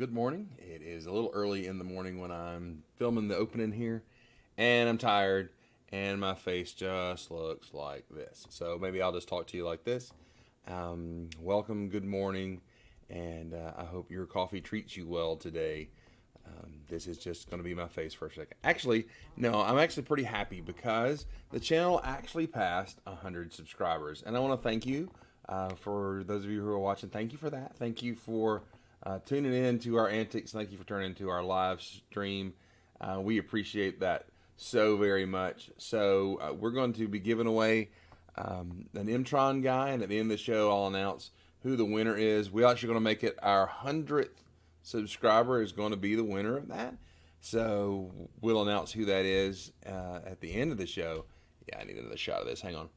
Good morning. It is a little early in the morning when I'm filming the opening here, and I'm tired, and my face just looks like this. So maybe I'll just talk to you like this. Welcome, good morning, and I hope your coffee treats you well today. This is just going to be my face for a second. Actually, no, I'm actually pretty happy because the channel actually passed 100 subscribers, and I want to thank you for those of you who are watching. Thank you for that. Thank you for tuning in to our antics. Thank you for turning into our live stream. We appreciate that so very much. So we're going to be giving away an Mtron guy, and at the end of the show, I'll announce who the winner is. We're actually going to make it our 100th subscriber is going to be the winner of that. So we'll announce who that is at the end of the show. Yeah, I need another shot of this. Hang on.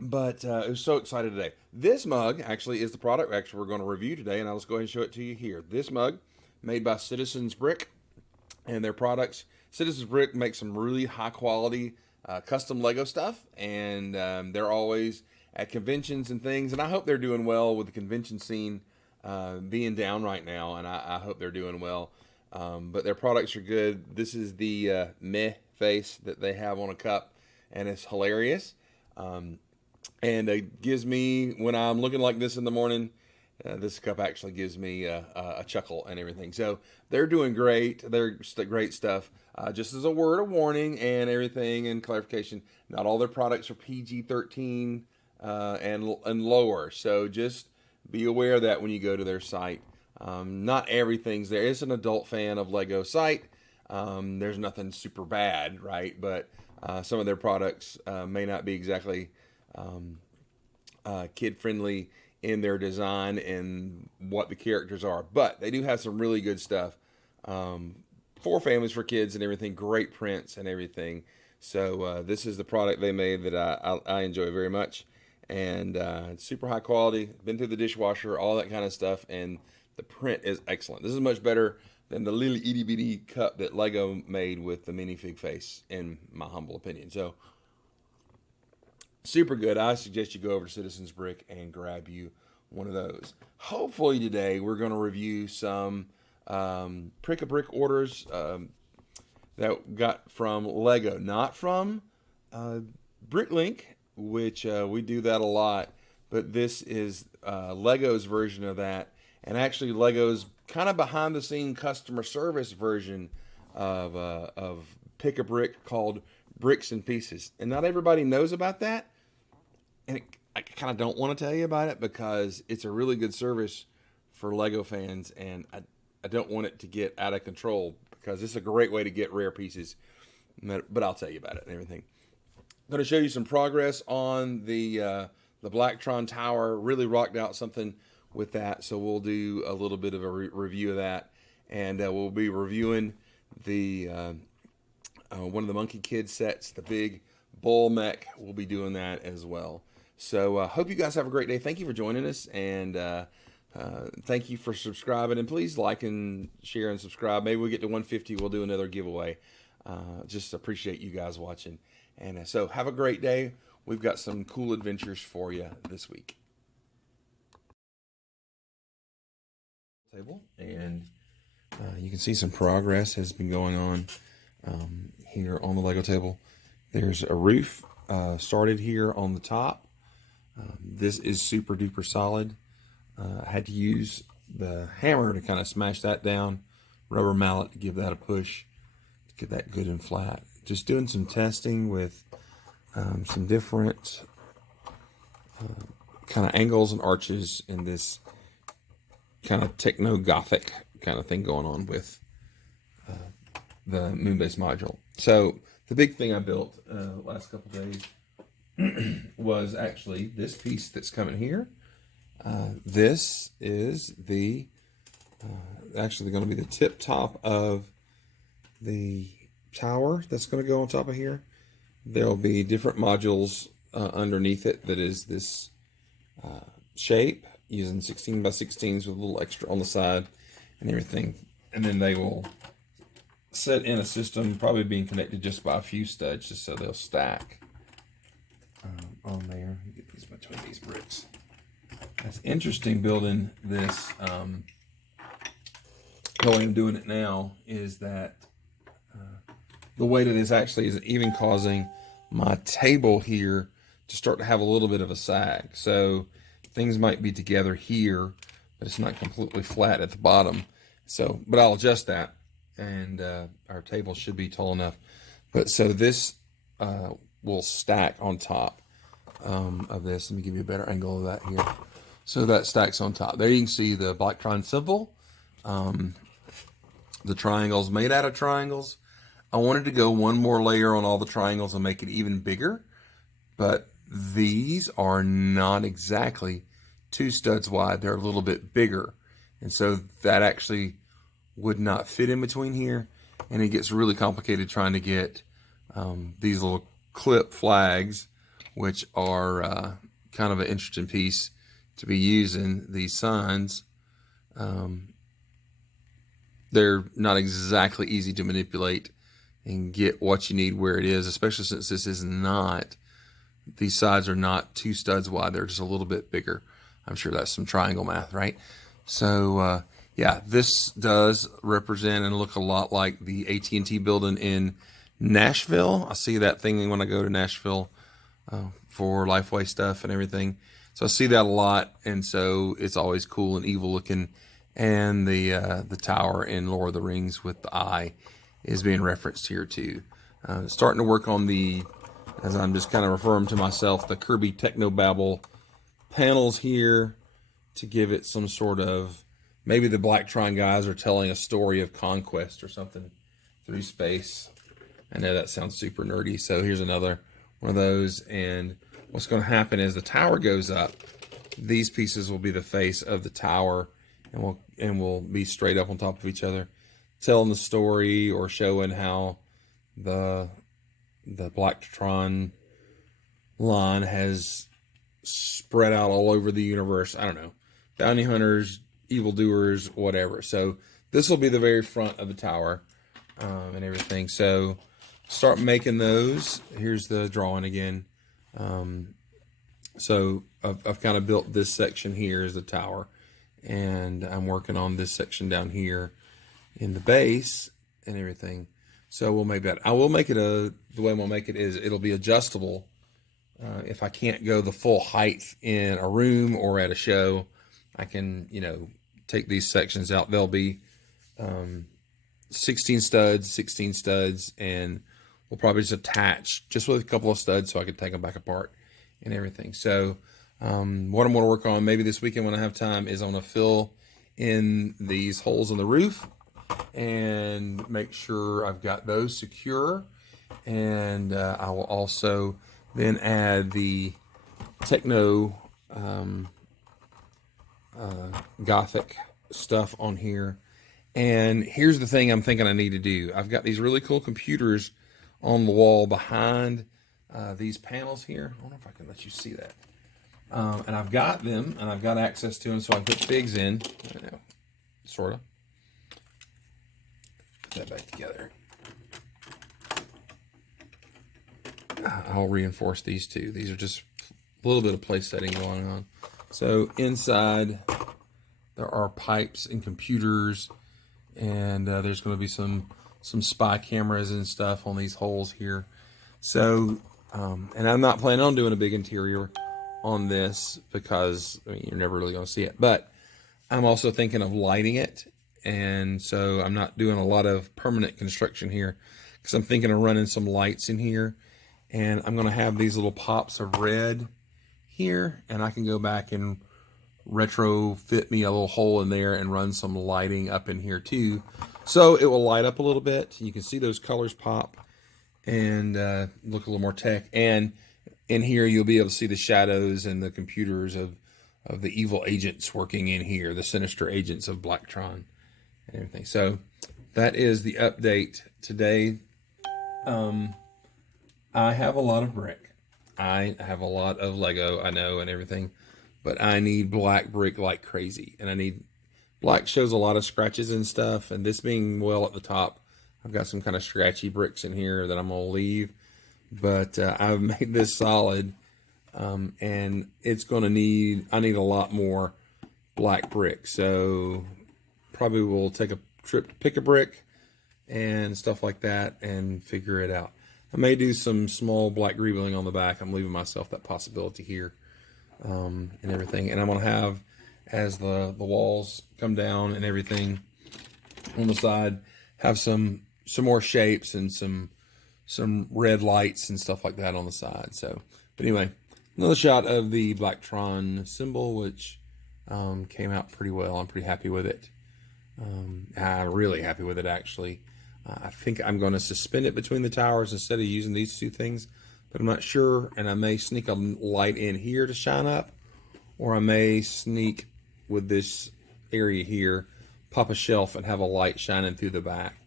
But I was so excited today. This mug actually is the product we're going to review today, and I'll just go ahead and show it to you here. This mug, made by Citizens Brick, and their products. Citizens Brick makes some really high quality custom Lego stuff, and they're always at conventions and things. And I hope they're doing well with the convention scene being down right now, and I hope they're doing well. But their products are good. This is the Mech face that they have on a cup, and it's hilarious. And it gives me, when I'm looking like this in the morning, this cup actually gives me a chuckle and everything. So they're doing great. They're great stuff. Just as a word of warning and everything and clarification, not all their products are PG-13 and lower. So just be aware of that when you go to their site. Not everything's there. It's an adult fan of Lego site. There's nothing super bad, right? But some of their products may not be exactly kid-friendly in their design and what the characters are. But they do have some really good stuff for families, for kids and everything. Great prints and everything. So this is the product they made that I enjoy very much. And it's super high quality. Been through the dishwasher, all that kind of stuff. And the print is excellent. This is much better than the little itty bitty cup that Lego made with the minifig face, in my humble opinion. So super good. I suggest you go over to Citizens Brick and grab you one of those. Hopefully today we're going to review some Prick-a-Brick orders that got from Lego, not from Bricklink, which we do that a lot, but this is Lego's version of that, and actually Lego's kind of behind the scene customer service version of Pick-a-Brick called Bricks and Pieces. And not everybody knows about that. And I kind of don't want to tell you about it because it's a really good service for Lego fans. And I don't want it to get out of control because it's a great way to get rare pieces. But I'll tell you about it and everything. I'm going to show you some progress on the Blacktron Tower. Really rocked out something with that. So we'll do a little bit of a review of that. And we'll be reviewing the one of the Monkie Kids sets, the big Bull Mech. We'll be doing that as well. So hope you guys have a great day. Thank you for joining us, and thank you for subscribing. And please like and share and subscribe. Maybe we get to 150, we'll do another giveaway. Just appreciate you guys watching. And so have a great day. We've got some cool adventures for you this week. Table, and you can see some progress has been going on here on the Lego table. There's a roof started here on the top. This is super duper solid. I had to use the hammer to kind of smash that down, rubber mallet to give that a push to get that good and flat. Just doing some testing with some different kind of angles and arches in this kind of techno-gothic kind of thing going on with the Moonbase module. So the big thing I built last couple days was actually this piece that's coming here. This is the actually going to be the tip top of the tower that's going to go on top of here. There'll be different modules underneath it that is this shape, using 16 by 16s with a little extra on the side and everything. And then they will set in a system, probably being connected just by a few studs, just so they'll stack on there. Get these between these bricks. It's interesting building this the way I'm doing it now is that the weight of this actually is even causing my table here to start to have a little bit of a sag. So things might be together here, but it's not completely flat at the bottom. So, but I'll adjust that, and our table should be tall enough. But so this will stack on top of this. Let me give you a better angle of that here. So that stacks on top. There you can see the Blacktron symbol. The triangles made out of triangles. I wanted to go one more layer on all the triangles and make it even bigger, but these are not exactly 2 studs wide. They're a little bit bigger, and so that actually would not fit in between here, and it gets really complicated trying to get these little clip flags, which are kind of an interesting piece to be using. These signs, they're not exactly easy to manipulate and get what you need where it is, especially since this is not, these sides are not 2 studs wide. They're just a little bit bigger. I'm sure that's some triangle math, right? So yeah, this does represent and look a lot like the AT&T building in Nashville. I see that thing when I go to Nashville for Lifeway stuff and everything. So I see that a lot, and so it's always cool and evil looking. And the tower in Lord of the Rings with the eye is being referenced here too. Starting to work on the, as I'm just kind of referring to myself, the Kirby Technobabble panels here to give it some sort of, maybe the Blacktron guys are telling a story of conquest or something through space. I know that sounds super nerdy. So here's another one of those. And what's going to happen is the tower goes up. These pieces will be the face of the tower, and we'll be straight up on top of each other, telling the story or showing how the Blacktron line has spread out all over the universe. I don't know, bounty hunters, evildoers, whatever. So this will be the very front of the tower and everything. So start making those. Here's the drawing again. So I've kind of built this section here as the tower, and I'm working on this section down here in the base and everything. So we'll make that. I will make it the way we'll make it is it'll be adjustable. If I can't go the full height in a room or at a show, I can, take these sections out. They'll be 16 studs, and we'll probably just attach just with a couple of studs so I can take them back apart and everything. So what I'm going to work on maybe this weekend when I have time is I'm going to fill in these holes in the roof and make sure I've got those secure. And I will also then add the techno gothic stuff on here. And here's the thing I'm thinking I need to do. I've got these really cool computers on the wall behind these panels here. I don't know if I can let you see that. And I've got them, and I've got access to them, so I can put figs in. I know, sort of. Put that back together. I'll reinforce these two. These are just a little bit of place setting going on. So inside there are pipes and computers, and there's going to be some spy cameras and stuff on these holes here. So, and I'm not planning on doing a big interior on this because you're never really going to see it. But I'm also thinking of lighting it, and so I'm not doing a lot of permanent construction here because I'm thinking of running some lights in here. And I'm going to have these little pops of red here, and I can go back and retrofit me a little hole in there and run some lighting up in here too. So it will light up a little bit. You can see those colors pop and look a little more tech. And in here, you'll be able to see the shadows and the computers of the evil agents working in here, the sinister agents of Blacktron and everything. So that is the update today. I have a lot of brick. I have a lot of Lego, I know, and everything, but I need black brick like crazy. And I need, black shows a lot of scratches and stuff, and this being well at the top, I've got some kind of scratchy bricks in here that I'm going to leave. But I've made this solid, and it's going to need, I need a lot more black brick. So probably will take a trip to Pick-a-Brick and stuff like that and figure it out. I may do some small black greebling on the back. I'm leaving myself that possibility here, and everything. And I'm going to have, as the walls come down and everything on the side, have some more shapes and some red lights and stuff like that on the side. So, but anyway, another shot of the Blacktron symbol, which came out pretty well. I'm pretty happy with it. I'm really happy with it, actually. I think I'm going to suspend it between the towers instead of using these two things, but I'm not sure. And I may sneak a light in here to shine up, or I may sneak with this area here, pop a shelf and have a light shining through the back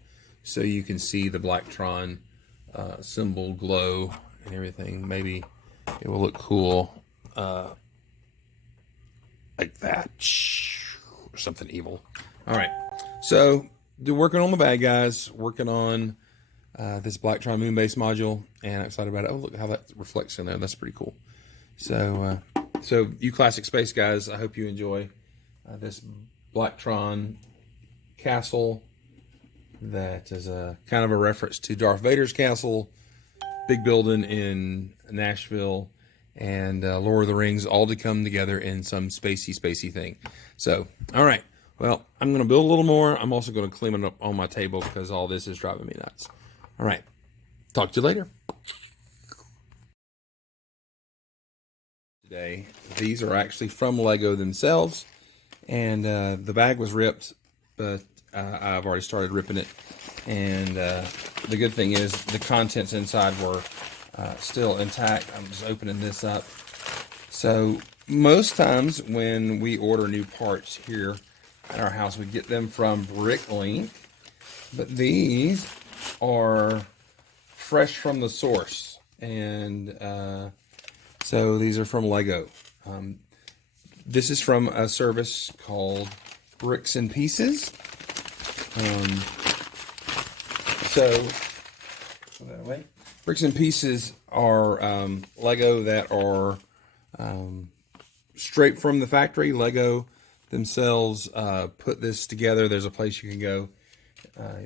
so you can see the Blacktron symbol glow and everything. Maybe it will look cool like that, or something evil. All right, so working on the bad guys, working on this Blacktron Moonbase module, and I'm excited about it. Oh, look how that reflects in there. That's pretty cool. So, so you classic space guys, I hope you enjoy this Blacktron castle. That is a kind of a reference to Darth Vader's castle, big building in Nashville, and Lord of the Rings, all to come together in some spacey thing. So, all right. Well, I'm going to build a little more. I'm also going to clean it up on my table because all this is driving me nuts. All right. Talk to you later. Today, these are actually from Lego themselves, and the bag was ripped, but I've already started ripping it. And the good thing is the contents inside were still intact. I'm just opening this up. So most times when we order new parts here at our house, we get them from Bricklink, but these are fresh from the source, and so these are from Lego. This is from a service called Bricks and Pieces. So that way, Bricks and Pieces are Lego that are straight from the factory. Lego themselves put this together. There's a place you can go.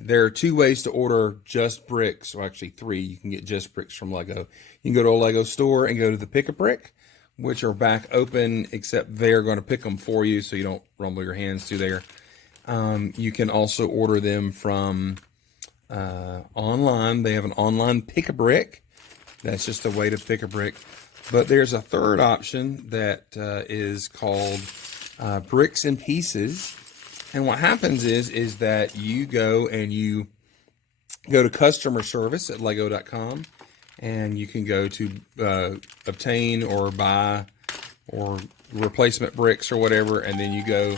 There are two ways to order just bricks, or actually three. You can get just bricks from Lego. You can go to a Lego store and go to the Pick-a-Brick, which are back open, except they're going to pick them for you so you don't rumble your hands through there. You can also order them from online. They have an online Pick-a-Brick. That's just a way to pick a brick. But there's a third option that is called Bricks and Pieces. And what happens is that you go to customer service at lego.com, and you can go to obtain or buy or replacement bricks or whatever, and then you go,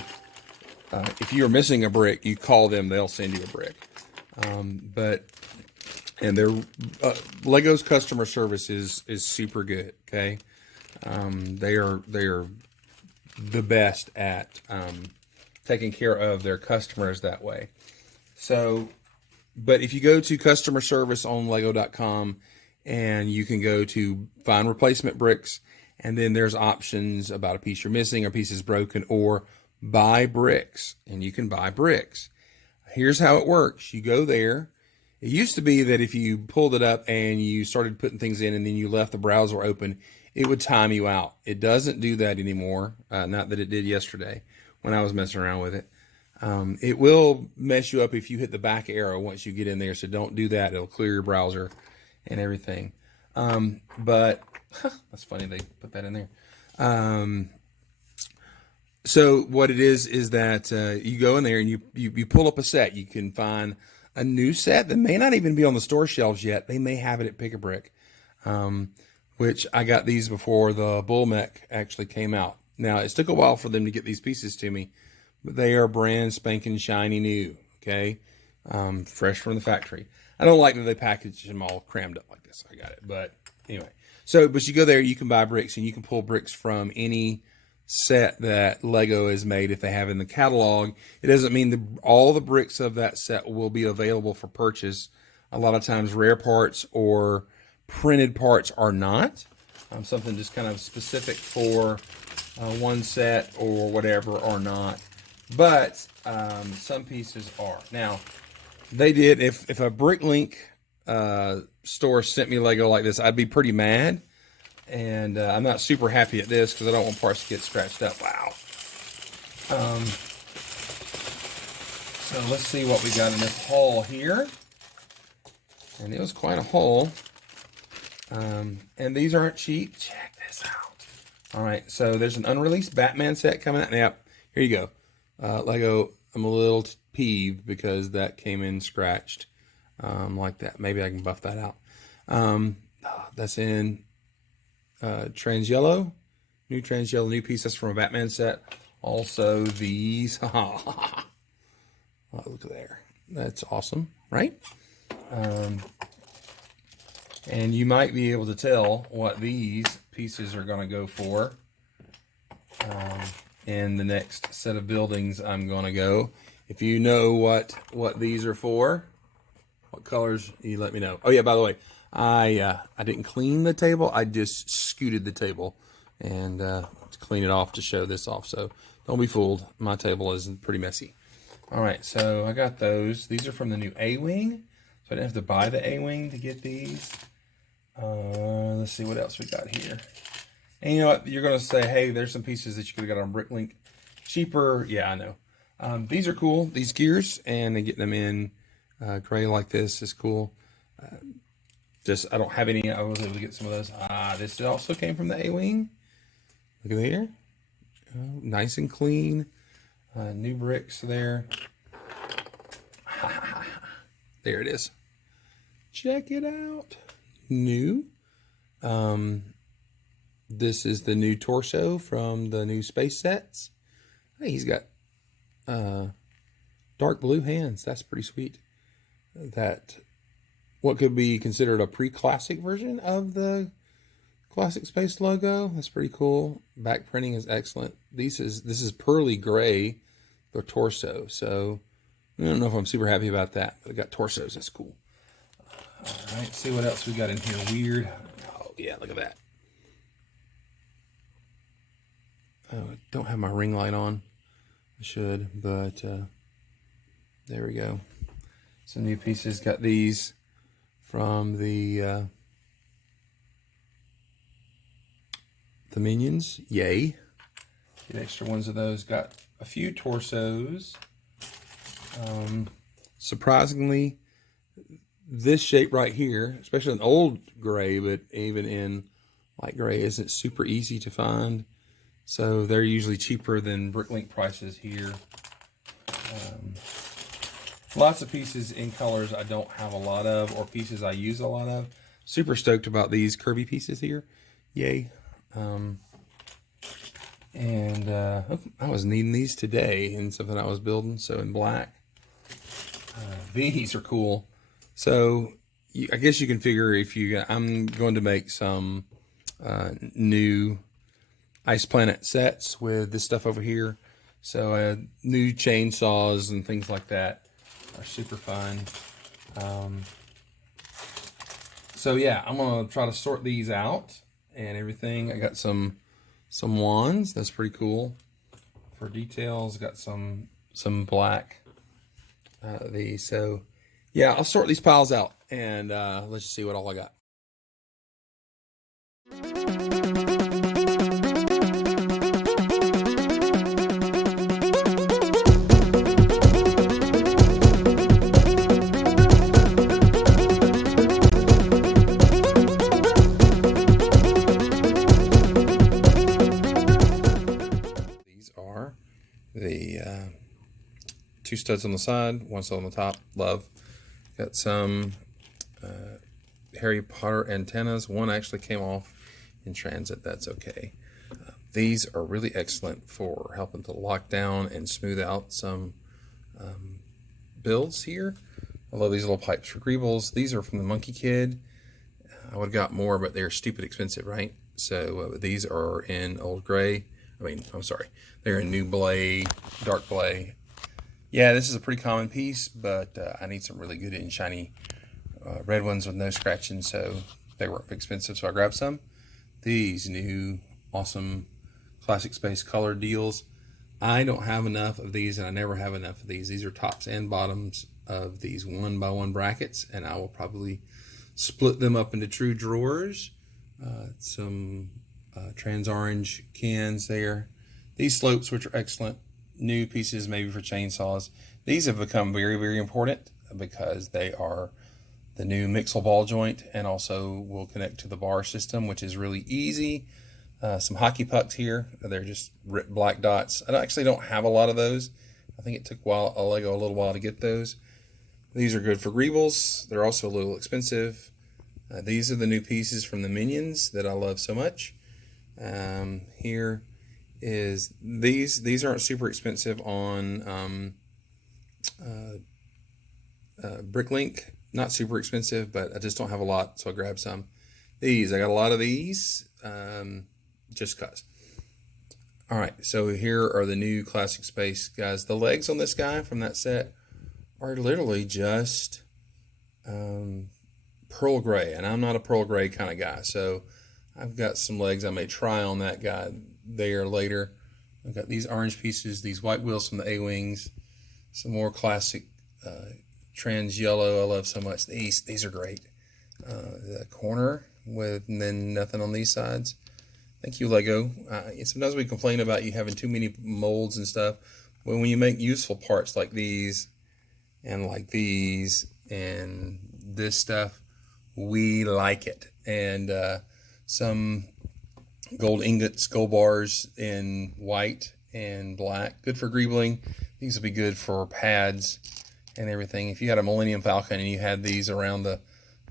if you're missing a brick, you call them, they'll send you a brick. And their Lego's customer service is super good, okay? They are the best at taking care of their customers that way. So, but if you go to customer service on lego.com, and you can go to find replacement bricks, and then there's options about a piece you're missing or piece is broken, or buy bricks, and you can buy bricks. Here's how it works. You go there. It used to be that if you pulled it up and you started putting things in and then you left the browser open, it would time you out. It doesn't do that anymore. Not that it did yesterday when I was messing around with it. It will mess you up if you hit the back arrow once you get in there, so don't do that. It'll clear your browser and everything. But that's funny they put that in there. So what it is that you go in there and you pull up a set. You can find a new set that may not even be on the store shelves yet. They may have it at Pick-a-Brick, which I got these before the Bull Mech actually came out. Now, it took a while for them to get these pieces to me, but they are brand spanking shiny new, okay? Fresh from the factory. I don't like that they package them all crammed up like this. I got it, but anyway. So, but you go there, you can buy bricks, and you can pull bricks from any set that Lego has made if they have in the catalog. It doesn't mean all the bricks of that set will be available for purchase. A lot of times rare parts or printed parts are not. Something just kind of specific for one set or whatever or not. but some pieces are. Now, they did, if a Bricklink store sent me Lego like this, I'd be pretty mad. And I'm not super happy at this because I don't want parts to get scratched up. Wow. So let's see what we got in this haul here. And it was quite a haul. And these aren't cheap. Check this out. All right, so there's an unreleased Batman set coming out. Now, here you go. Lego, I'm a little peeved because that came in scratched like that. Maybe I can buff that out. That's in trans yellow. New trans yellow, new piece. That's from a Batman set. Also, these. Oh, look there. That's awesome, right? And you might be able to tell what these pieces are going to go for in the next set of buildings I'm going to go. If you know what these are for, what colors, you let me know. Oh yeah, by the way, I didn't clean the table. I just scooted the table and to clean it off to show this off. So don't be fooled. My table is pretty messy. All right, so I got those. These are from the new A-Wing. So I didn't have to buy the A-Wing to get these. Let's see what else we got here. And you know what? You're going to say, hey, there's some pieces that you could have got on Bricklink cheaper. Yeah, I know. These are cool, these gears, and getting them in gray like this is cool. I don't have any. I was able to get some of those. This also came from the A-Wing. Look at there. Oh, nice and clean. New bricks there. There it is. Check it out. New. This is the new torso from the new space sets. Hey, he's got dark blue hands. That's pretty sweet. That what could be considered a pre-classic version of the classic space logo. That's pretty cool. Back printing is excellent. This is pearly gray, the torso. So I don't know if I'm super happy about that, but I got torsos. That's cool. All right, see what else we got in here. Weird. Oh yeah, look at that. Oh, I don't have my ring light on. I should, but there we go. Some new pieces. Got these from the Minions. Yay. Get extra ones of those. Got a few torsos. Surprisingly, this shape right here, especially an old gray, but even in light gray, isn't super easy to find. So they're usually cheaper than Bricklink prices here. Lots of pieces in colors I don't have a lot of, or pieces I use a lot of. Super stoked about these Kirby pieces here. Yay. I was needing these today in something I was building, so in black. These are cool. So I guess you can figure I'm going to make some new Ice Planet sets with this stuff over here. So new chainsaws and things like that are super fun. So yeah, I'm gonna try to sort these out and everything. I got some wands. That's pretty cool. For details, got some black. These. So yeah, I'll sort these piles out and let's just see what all I got. The two studs on the side, one stud on the top. Love. Got some Harry Potter antennas. One actually came off in transit. That's okay. These are really excellent for helping to lock down and smooth out some builds here. I love these little pipes for greebles. These are from the Monkie Kid. I would have got more, but they're stupid expensive, right? So these are in old gray. I'm sorry. They're in new blay, dark blay. Yeah, this is a pretty common piece, but I need some really good and shiny red ones with no scratching, so they weren't expensive, so I grabbed some. These new awesome classic space color deals. I don't have enough of these, and I never have enough of these. These are tops and bottoms of these 1x1 brackets, and I will probably split them up into true drawers. Some trans orange cans there. These slopes, which are excellent. New pieces maybe for chainsaws. These have become very, very important because they are the new mixel ball joint, and also will connect to the bar system, which is really easy. Some hockey pucks here. They're just black dots. I actually don't have a lot of those. I think it took a little while to get those. These are good for greebles. They're also a little expensive. These are the new pieces from the Minions that I love so much. Here is these aren't super expensive on Bricklink. Not super expensive, but I just don't have a lot, so I grabbed some. I got a lot of these, just cause. All right, so here are the new Classic Space guys. The legs on this guy from that set are literally just pearl gray, and I'm not a pearl gray kind of guy, so I've got some legs I may try on that guy there later. I've got these orange pieces, these white wheels from the A-Wings, some more classic trans yellow I love so much. These are great. The corner with and then nothing on these sides. Thank you, Lego. Sometimes we complain about you having too many molds and stuff, but when you make useful parts like these and this stuff, we like it. And some gold ingots, gold bars in white and black. Good for greebling. These will be good for pads and everything. If you had a Millennium Falcon and you had these around the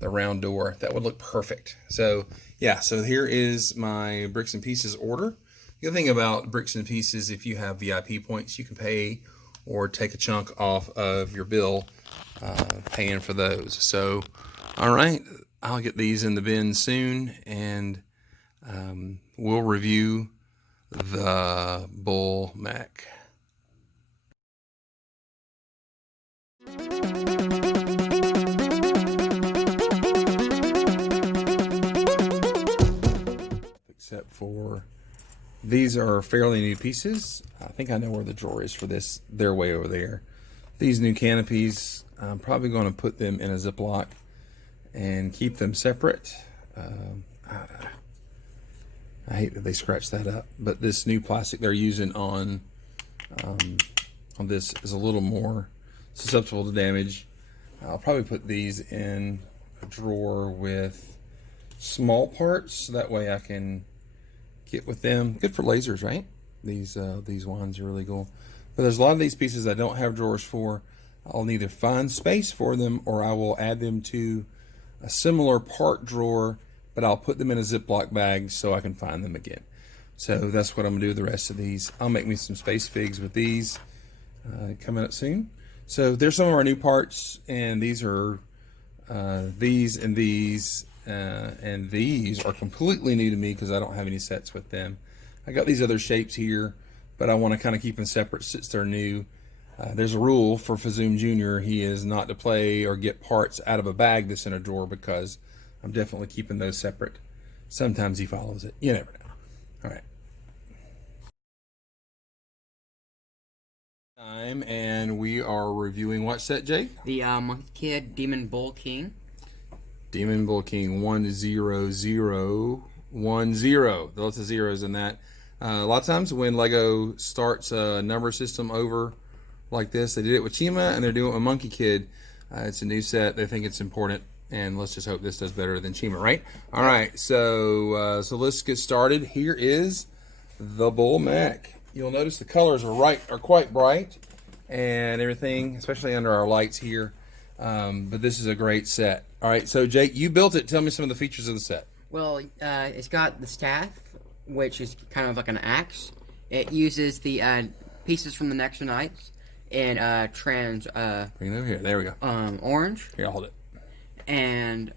round door, that would look perfect. So yeah, so here is my Bricks and Pieces order. The other thing about Bricks and Pieces, if you have VIP points, you can pay or take a chunk off of your bill paying for those. So all right, I'll get these in the bin soon, and we'll review the Bull Mech. Except for these are fairly new pieces. I think I know where the drawer is for this. They're way over there. These new canopies, I'm probably going to put them in a Ziploc and keep them separate. I hate that they scratched that up, but this new plastic they're using on this is a little more susceptible to damage. I'll probably put these in a drawer with small parts, so that way I can get with them. Good for lasers, right? These ones are really cool. But there's a lot of these pieces I don't have drawers for. I'll either find space for them, or I will add them to a similar part drawer, but I'll put them in a Ziploc bag so I can find them again. So that's what I'm gonna do with the rest of these. I'll make me some space figs with these coming up soon. So there's some of our new parts, and these are these and these are completely new to me because I don't have any sets with them. I got these other shapes here, but I want to kind of keep them separate since they're new. There's a rule for Fazoom Jr. He is not to play or get parts out of a bag that's in a drawer, because I'm definitely keeping those separate. Sometimes he follows it. You never know. All right. And we are reviewing what set, Jake? The Monkey Kid Demon Bull King. Demon Bull King 10010. Lots of zeros in that. A lot of times when Lego starts a number system over like this, they did it with Chima and they're doing it with Monkey Kid. It's a new set. They think it's important, and let's just hope this does better than Chima, right? All right, so let's get started. Here is the Bull Mech. You'll notice the colors are quite bright and everything, especially under our lights here. But this is a great set. All right, so Jake, you built it. Tell me some of the features of the set. Well, it's got the staff, which is kind of like an axe. It uses the pieces from the Next Knights in trans. Bring it over here. There we go. Orange. Here, I'll hold it. And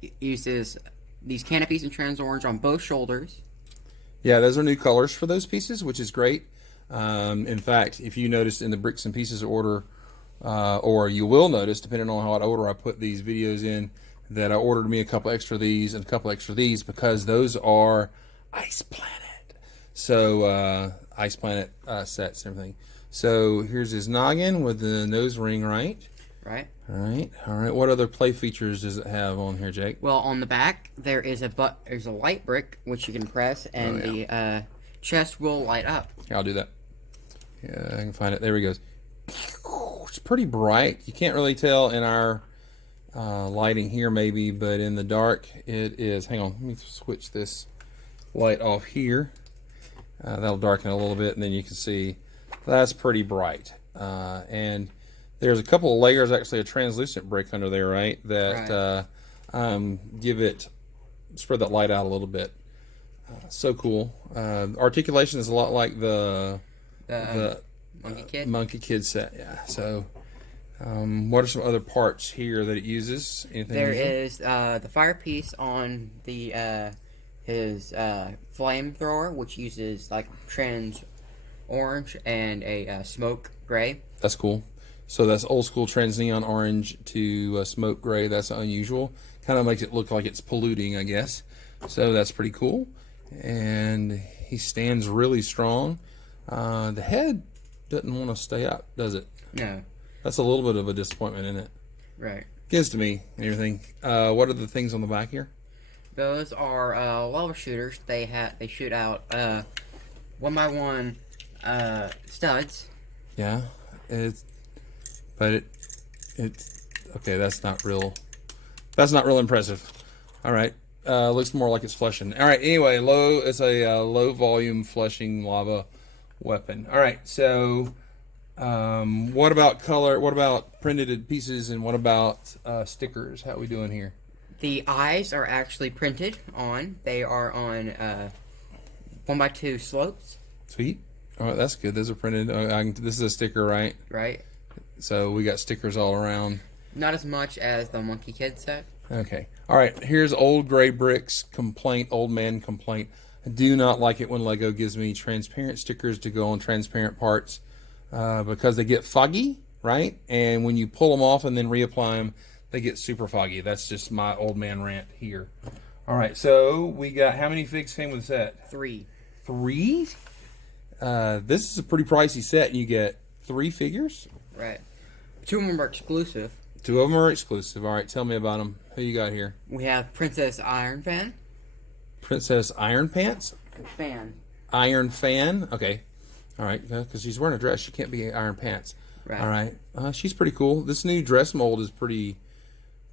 it uses these canopies in trans orange on both shoulders. Yeah, those are new colors for those pieces, which is great. In fact, if you noticed in the Bricks and Pieces order, or you will notice, depending on what order I put these videos in, that I ordered me a couple extra of these and a couple extra of these, because those are Ice Planet. So Ice Planet sets and everything. So here's his noggin with the nose ring, right? Right. All right. What other play features does it have on here, Jake? Well, on the back there is there's a light brick which you can press, and the chest will light up. Here, I'll do that. Yeah, I can find it. There he goes. It's pretty bright. You can't really tell in our lighting here, maybe, but in the dark it is. Hang on, let me switch this light off here. That'll darken a little bit, and then you can see that's pretty bright. And there's a couple of layers, actually, a translucent brick under there, right? That spread that light out a little bit. So cool. Articulation is a lot like the Monkie Kid set. Yeah. So, what are some other parts here that it uses? Anything there is the fire piece on the his flamethrower, which uses like trans orange and a smoke gray. That's cool. So that's old school trans neon orange to smoke gray. That's unusual. Kind of makes it look like it's polluting, I guess. So that's pretty cool. And he stands really strong. The head doesn't want to stay up, does it? No. That's a little bit of a disappointment, isn't it? Right. Gives to me and everything. What are the things on the back here? Those are lava shooters. They shoot out 1x1 studs. Yeah, it's okay. That's not real. That's not real impressive. All right, looks more like it's flushing. All right. Anyway, it's a low volume flushing lava weapon. All right. So, what about color? What about printed pieces? And what about stickers? How are we doing here? The eyes are actually printed on. They are on 1x2 slopes. Sweet. All right, that's good. Those are printed. This is a sticker, right? Right. So we got stickers all around. Not as much as the Monkie Kid set. Okay. All right. Here's Old Gray Bricks complaint. Old man complaint. I do not like it when Lego gives me transparent stickers to go on transparent parts because they get foggy, right? And when you pull them off and then reapply them, they get super foggy. That's just my old man rant here. All right. So we got how many figs came with the set? 3. 3? This is a pretty pricey set, and you get 3 figures? Right. 2 of them are exclusive. 2 of them are exclusive. All right, tell me about them. Who you got here? We have Princess Iron Fan. Princess Iron Pants? Fan. Iron Fan? Okay. All right, because she's wearing a dress. She can't be Iron Pants. Right. All right. She's pretty cool. This new dress mold is pretty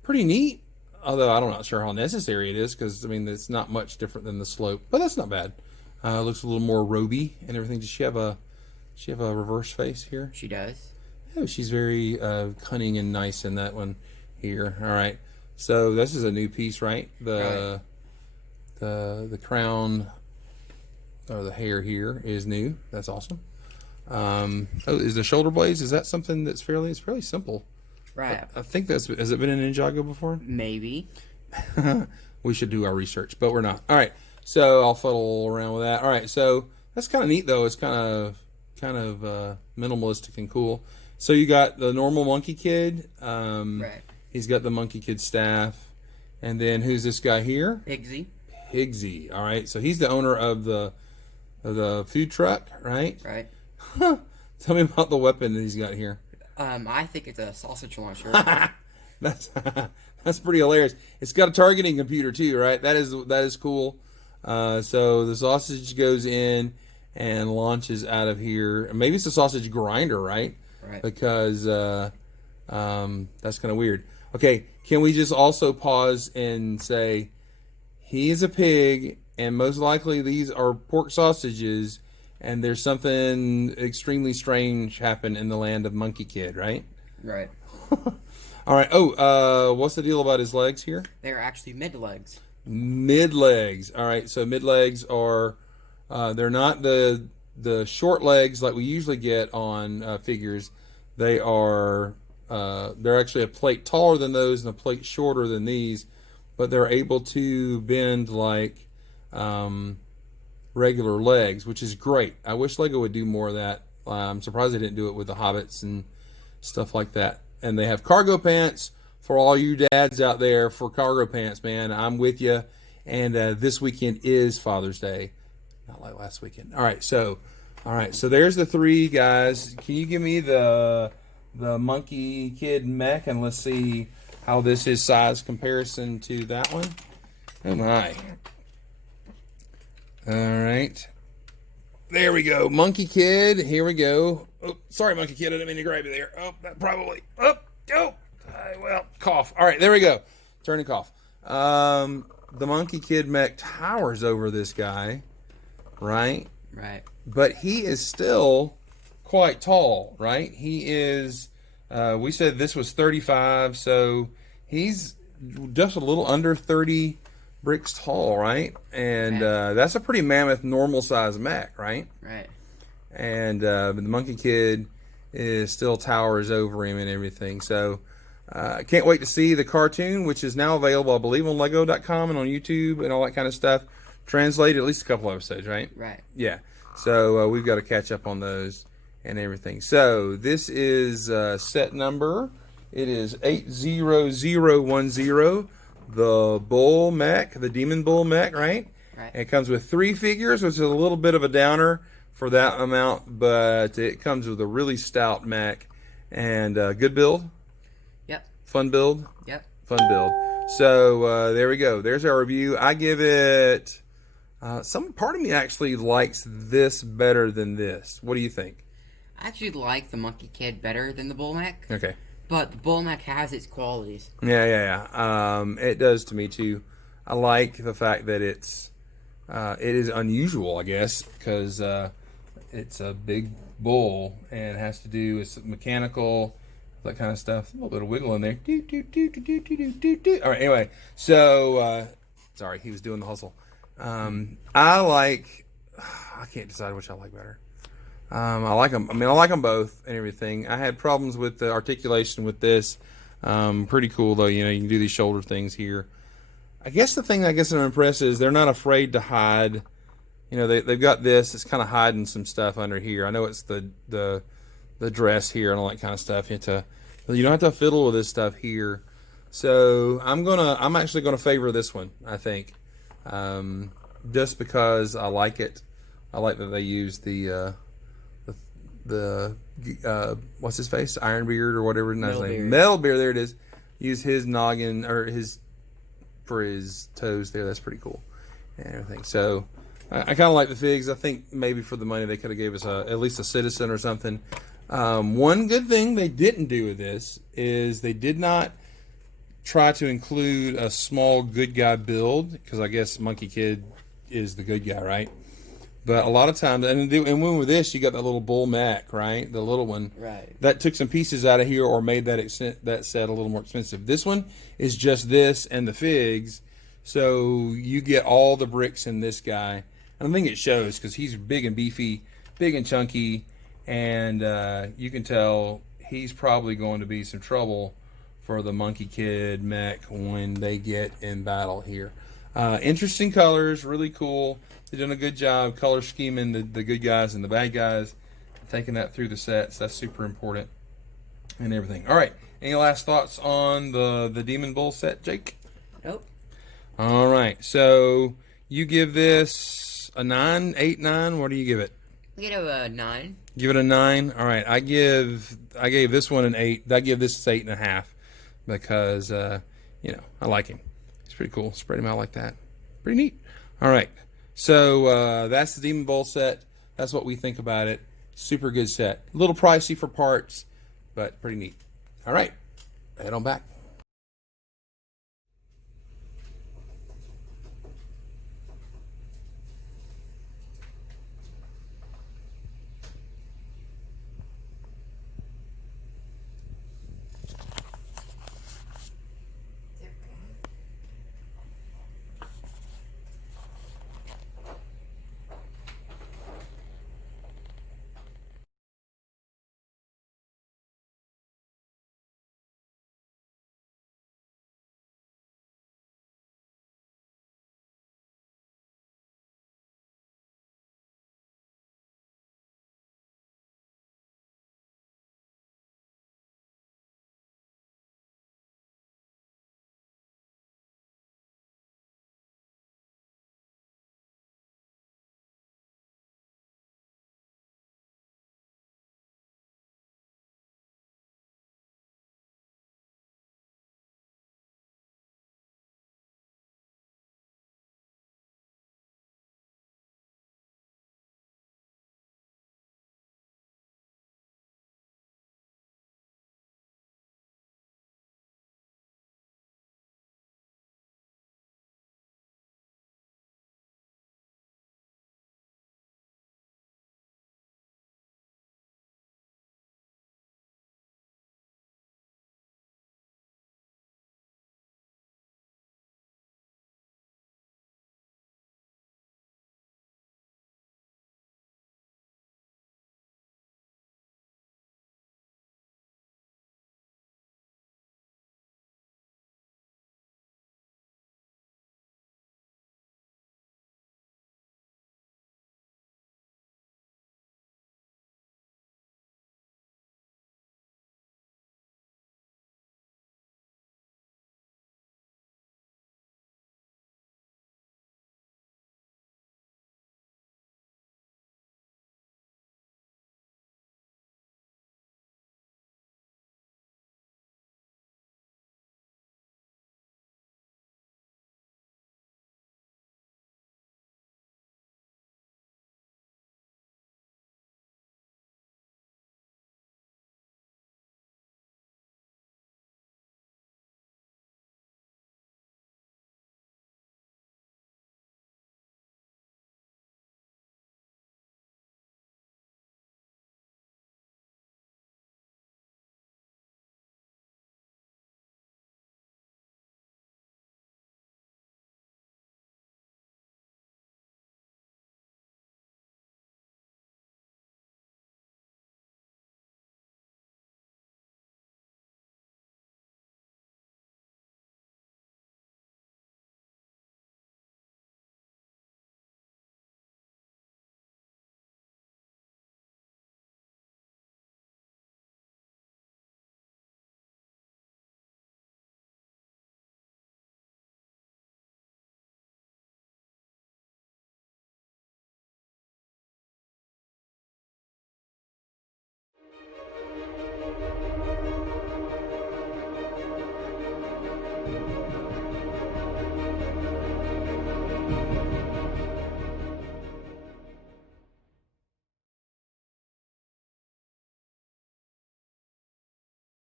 neat, although I'm not sure how necessary it is because, I mean, it's not much different than the slope, but that's not bad. Looks a little more roby and everything. Does she have a reverse face here? She does. Oh, she's very cunning and nice in that one here. All right. So this is a new piece, right? The crown or the hair here is new. That's awesome. Is the shoulder blades? Is that something that's it's fairly simple? Right. I think has it been in Ninjago before? Maybe. We should do our research, but we're not. All right. So I'll fiddle around with that. All right. So that's kind of neat, though. It's kind of minimalistic and cool. So you got the normal Monkie Kid. Right. He's got the Monkie Kid staff, and then who's this guy here? Pigsy. All right. So he's the owner of the food truck, right? Right. Tell me about the weapon that he's got here. I think it's a sausage launcher. That's pretty hilarious. It's got a targeting computer too, right? That is cool. So the sausage goes in and launches out of here. Maybe it's a sausage grinder, right? Right. Because that's kind of weird. Okay, can we just also pause and say he is a pig, and most likely these are pork sausages, and there's something extremely strange happened in the land of Monkie Kid, right? Right. All right. Oh, what's the deal about his legs here? They're actually mid legs. Mid legs. All right. So mid legs are they're not the short legs like we usually get on figures. They are they're actually a plate taller than those and a plate shorter than these, but they're able to bend like regular legs, which is great. I wish Lego would do more of that. I'm surprised they didn't do it with the Hobbits and stuff like that. And they have cargo pants for all you dads out there for cargo pants, man. I'm with you. And this weekend is Father's Day. Not like last weekend. All right, so there's the three guys. Can you give me the Monkey Kid Mech, and let's see how this is size comparison to that one. Oh my. All right. There we go. Monkey Kid. Here we go. Oh, sorry, Monkey Kid. I didn't mean to grab you there. Oh, that probably. Oh, oh. Well, cough. All right, there we go. Turn and cough. The Monkey Kid Mech towers over this guy, right? Right. But he is still quite tall, right? He is, we said this was 35, so he's just a little under 30 bricks tall, right? And that's a pretty mammoth normal size mech, right? Right. And the Monkey Kid is still towers over him and everything. So I can't wait to see the cartoon, which is now available, I believe, on Lego.com and on YouTube and all that kind of stuff. Translated at least a couple episodes, right? Right. Yeah. So we've got to catch up on those and everything. So this is set number. It is 80010. The Bull Mech, the Demon Bull Mech, right? Right. And it comes with 3 figures, which is a little bit of a downer for that amount, but it comes with a really stout mech and good build. Yep. Fun build. Yep. Fun build. So there we go. There's our review. I give it. Some part of me actually likes this better than this. What do you think? I actually like the Monkey Kid better than the Bull Mech. Okay. But the Bull Mech has its qualities. Yeah. It does to me too. I like the fact that it is unusual, I guess, because it's a big bull and it has to do with mechanical, that kind of stuff. A little bit of wiggle in there. All right. Anyway, so sorry, he was doing the hustle. I can't decide which I like better. I like them. I mean, I like them both and everything. I had problems with the articulation with this. Pretty cool though. You know, you can do these shoulder things here. I guess the thing I'm impressed is they're not afraid to hide. You know, they've got this. It's kind of hiding some stuff under here. I know it's the dress here and all that kind of stuff. You don't have to fiddle with this stuff here. So I'm actually gonna favor this one. I think, just because I like it. I like that they use the what's his face, Ironbeard or whatever his name, Metalbeard. There it is. Use his noggin or for his toes there. That's pretty cool and everything. So I kind of like the figs. I think maybe for the money they could have gave us at least a Citizen or something. One good thing they didn't do with this is they did not try to include a small good guy build, because I guess Monkey Kid is the good guy, right? But a lot of times, and when with this, you got that little Bull Mech, right? The little one. Right. That took some pieces out of here or made that set a little more expensive. This one is just this and the figs, so you get all the bricks in this guy. And I think it shows because he's big and beefy, big and chunky, and you can tell he's probably going to be some trouble for the Monkey Kid Mech when they get in battle here. Interesting colors, really cool. They're doing a good job color scheming the good guys and the bad guys, taking that through the sets. That's super important and everything. All right, any last thoughts on the Demon Bull set, Jake? Nope. All right, so you give this a 9, 8, 9. What do you give it? We get a 9. Give it a 9. All right, I gave this one an 8. I give this 8.5 because I like him. It's pretty cool. Spread him out like that. Pretty neat. All right. So that's the Demon Bull set. That's what we think about it. Super good set. A little pricey for parts, but pretty neat. All right. Head on back.